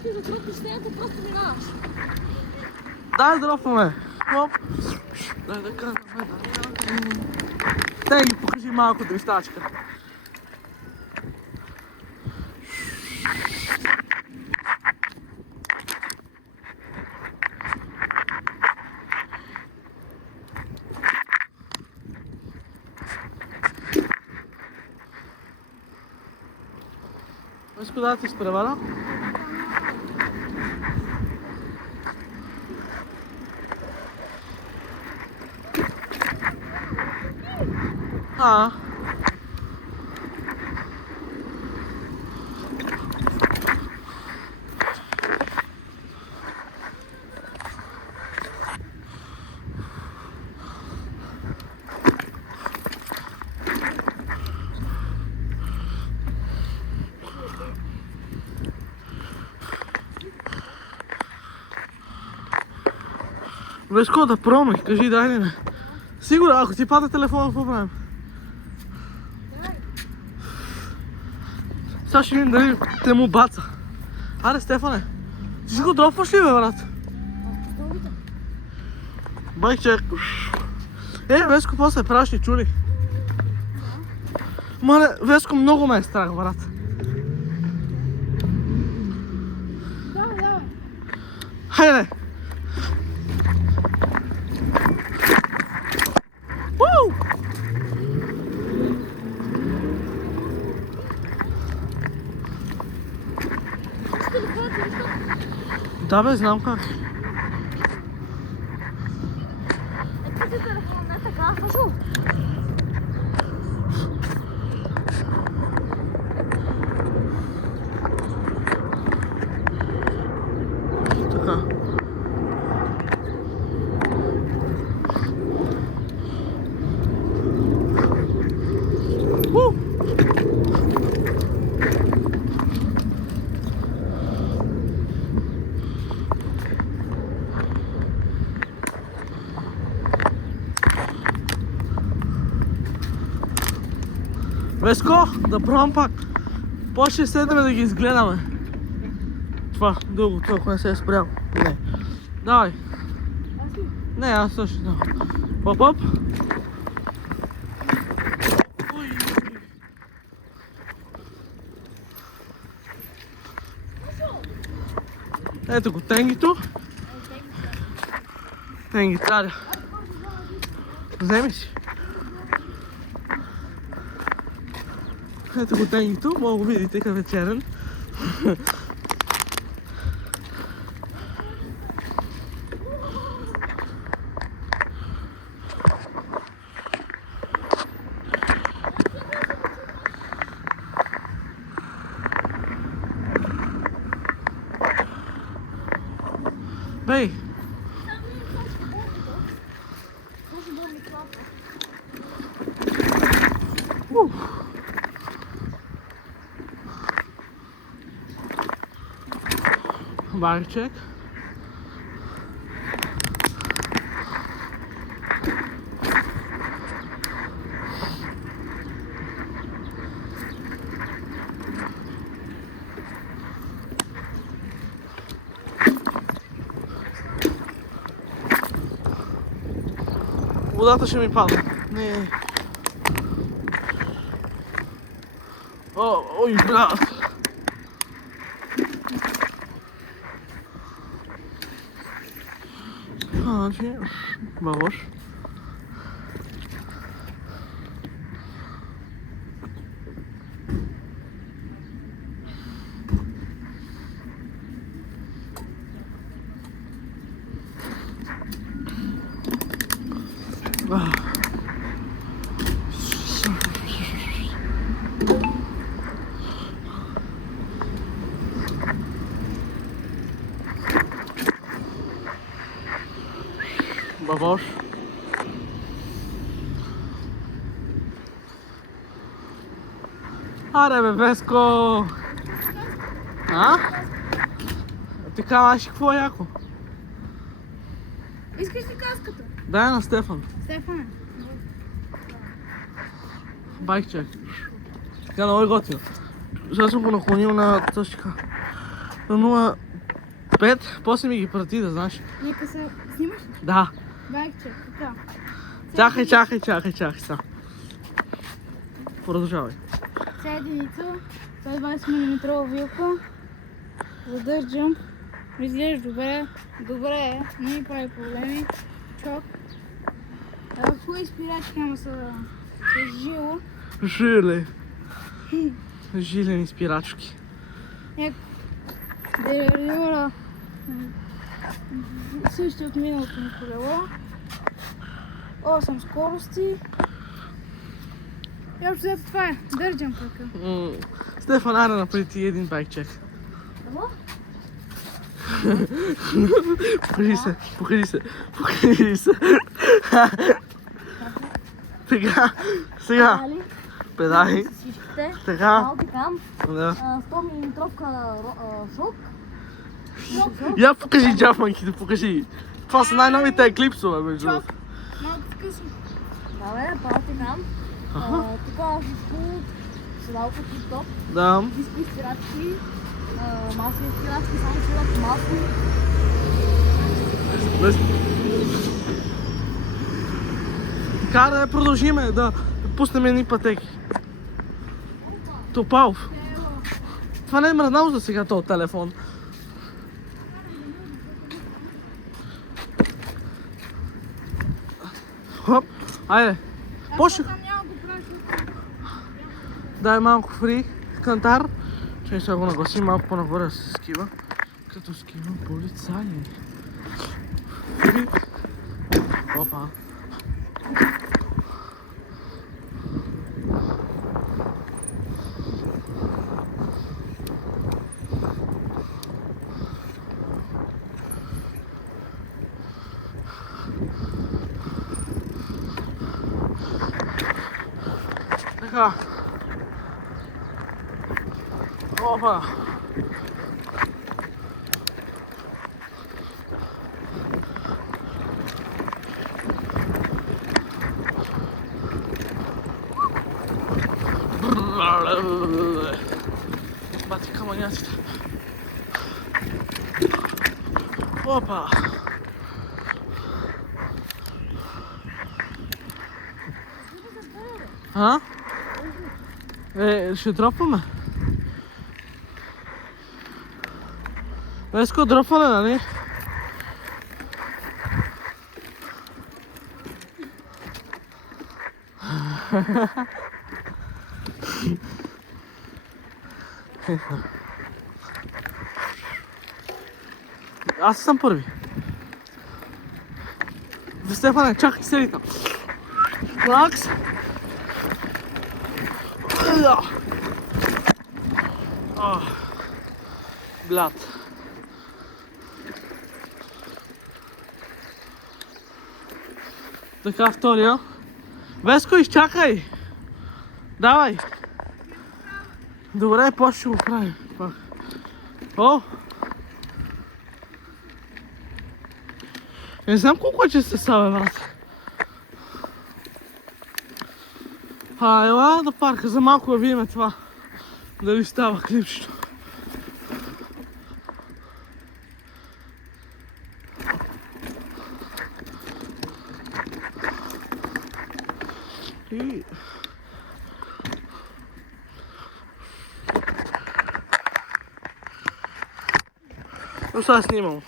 искаш да тропиш стената, просто минаваш. Дай дропваме. Хоп. Дай да караме, дай ги покажи малко дристачка. Веско, да ти изпревара? Веско, да пробвай, кажи дай ли не. Сигурно, ако ти пада телефона, какво правим? Сега ще видим дали те му баца. Аре, Стефане, ти ще го дропваш ли, бе, брат? Байчек. Веско, после прашни чули. Мале, Веско, много ме е страх, брат. Да. Хайде! Да, бе, знам как. Ти телефон не така, кажу. Така. Веско, да пробвам пак. После седнем да ги изгледаме. Това, дълго, това, ако не се е спрял. Не. Давай. Аз ли? Не, аз също да. Оп. Ето го тенгито. Тенги, царя. Вземи си. Ето го тенгито, мога го видите къв е черен. Бей! Барчек. Водата ще ми падне. Не. Ой, брат. Значи, бабош. Бабош. Аре бе, Веско! А? Ти казваш какво е яко? Искаш ли каската? Дай на Стефан. Стефан. Байкчек. Така много е готино. Сега съм го наклонил на тъщика. На 5, после ми ги прати, да знаеш. Нека се снимаш? Да. Байкче, така. Чакай са. Продължавай. Ця единица, 120 мм вилка. Задържам. Изглежда добре. Добре е. Не ми прави проблеми. Чок. Хубави спирачки, ама са с жило. Жилени спирачки. Деривира също от миналото ми колело. 8 скорости. И общо взето това е. Държам така. Стефан, аре направи ти един байкчек. Какво? Покажи се. Така, сега. Педали. Всичките. Така. Малки там. Да. 100 мм шок. Я покажи джафманките, покажи. Това са най-новите еклипсове, между Чок. другото. Малко късно. Да, бе, малки там. Тук всичко се дава по тип-топ. Да. Диски спирачки. Масови спирачки, само че дадат масло. Така да продължиме, да пуснем едни пътеки. Топалов. Това не е мръднало за сега този телефон. Хоп, айде. Почнах. Там няма го правиш. Дай малко фри кантар. Чай сега го нагласим малко по-нагоре да се скива. Като скива полицай. Фри. Опа. Така. Опа. Бати камъняците. Опа. А? Ще дропваме. Веско, дропване, нали? Аз съм първи. Стефане, чакай, седи там. Макс. Блядь. Така, втория. Веско, изчакай! Давай! Добре, после ще го правим. О! Не знам колко е честа са, бе, брат. Ела да парка за малко да видим това. Дали става клипчето. И... Ну, сега снимам.